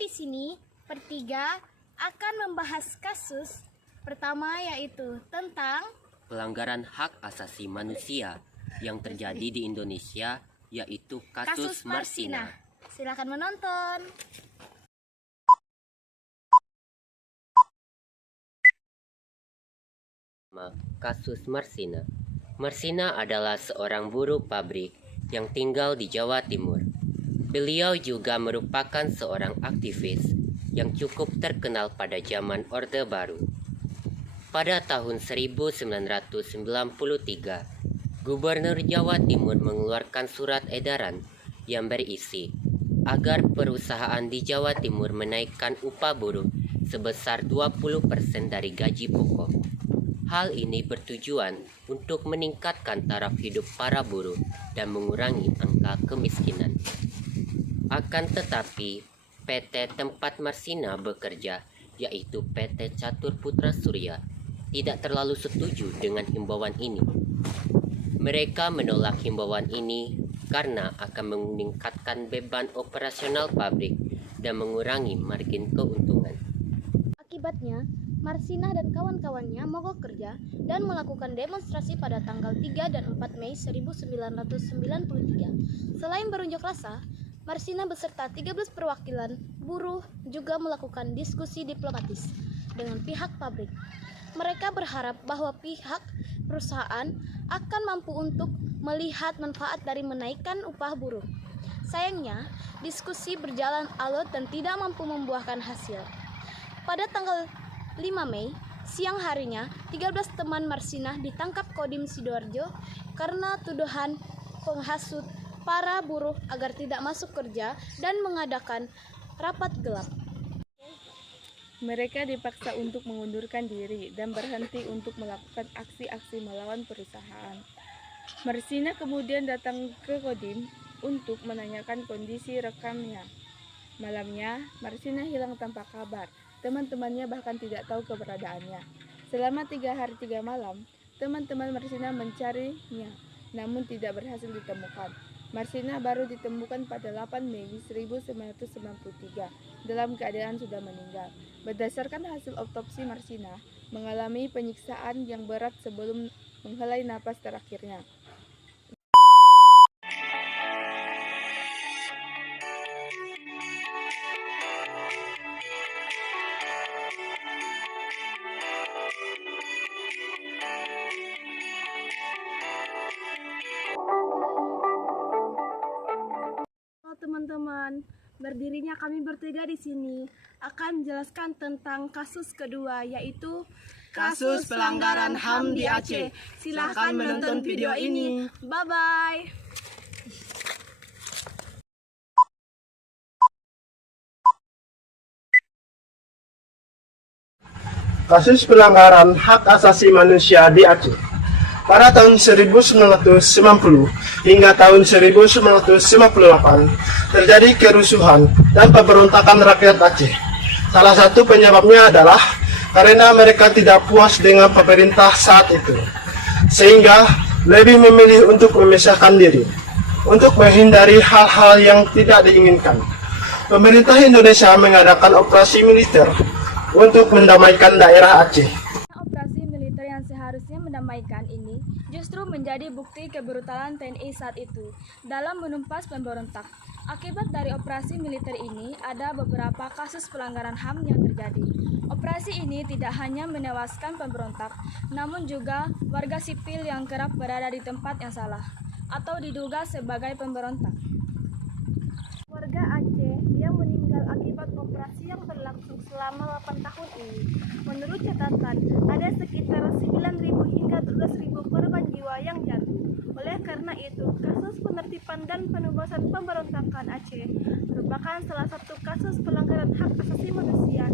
di sini bertiga akan membahas kasus pertama, yaitu tentang pelanggaran hak asasi manusia yang terjadi di Indonesia, yaitu kasus Marsina. Silakan menonton. Kasus Marsina. Marsina adalah seorang buruh pabrik yang tinggal di Jawa Timur. Beliau juga merupakan seorang aktivis yang cukup terkenal pada zaman Orde Baru. Pada tahun 1993, Gubernur Jawa Timur mengeluarkan surat edaran yang berisi agar perusahaan di Jawa Timur menaikkan upah buruh sebesar 20% dari gaji pokok. Hal ini bertujuan untuk meningkatkan taraf hidup para buruh dan mengurangi angka kemiskinan. Akan tetapi, PT tempat Marsina bekerja, yaitu PT Catur Putra Surya, tidak terlalu setuju dengan himbauan ini. Mereka menolak himbauan ini karena akan meningkatkan beban operasional pabrik dan mengurangi margin keuntungan. Akibatnya, Marsina dan kawan-kawannya mogok kerja dan melakukan demonstrasi pada tanggal 3 dan 4 Mei 1993. Selain berunjuk rasa, Marsina beserta 13 perwakilan buruh juga melakukan diskusi diplomatis dengan pihak pabrik. Mereka berharap bahwa pihak perusahaan akan mampu untuk melihat manfaat dari menaikkan upah buruh. Sayangnya, diskusi berjalan alot dan tidak mampu membuahkan hasil. Pada tanggal 5 Mei, siang harinya, 13 teman Marsina ditangkap Kodim Sidoarjo karena tuduhan menghasut para buruh agar tidak masuk kerja dan mengadakan rapat gelap. Mereka dipaksa untuk mengundurkan diri dan berhenti untuk melakukan aksi-aksi melawan perusahaan. Marsina kemudian datang ke Kodim untuk menanyakan kondisi rekannya. Malamnya, Marsina hilang tanpa kabar. Teman-temannya bahkan tidak tahu keberadaannya. Selama 3 hari 3 malam, teman-teman Marsina mencarinya, namun tidak berhasil ditemukan. Marsina baru ditemukan pada 8 Mei 1993 dalam keadaan sudah meninggal. Berdasarkan hasil otopsi, Marsina mengalami penyiksaan yang berat sebelum menghela napas terakhirnya. Teman-teman, berdirinya kami bertiga di sini akan menjelaskan tentang kasus kedua, yaitu kasus pelanggaran HAM di Aceh. Silahkan menonton video ini. Bye-bye. Kasus pelanggaran hak asasi manusia di Aceh. Pada tahun 1990 hingga tahun 1998 terjadi kerusuhan dan pemberontakan rakyat Aceh. Salah satu penyebabnya adalah karena mereka tidak puas dengan pemerintah saat itu, sehingga lebih memilih untuk memisahkan diri untuk menghindari hal-hal yang tidak diinginkan. Pemerintah Indonesia mengadakan operasi militer untuk mendamaikan daerah Aceh. Operasi militer yang seharusnya mendamaikan ini justru menjadi bukti kebrutalan TNI saat itu dalam menumpas pemberontak. Akibat dari operasi militer ini, ada beberapa kasus pelanggaran HAM yang terjadi. Operasi ini tidak hanya menewaskan pemberontak, namun juga warga sipil yang kerap berada di tempat yang salah atau diduga sebagai pemberontak. Warga Aceh yang meninggal akibat operasi yang berlangsung selama 8 tahun ini. Menurut catatan, ada sekitar 9.000 hingga 12.000 korban jiwa yang jatuh. Oleh karena itu, kasus penertiban dan penugasan pemberontakan Aceh merupakan salah satu kasus pelanggaran hak asasi manusia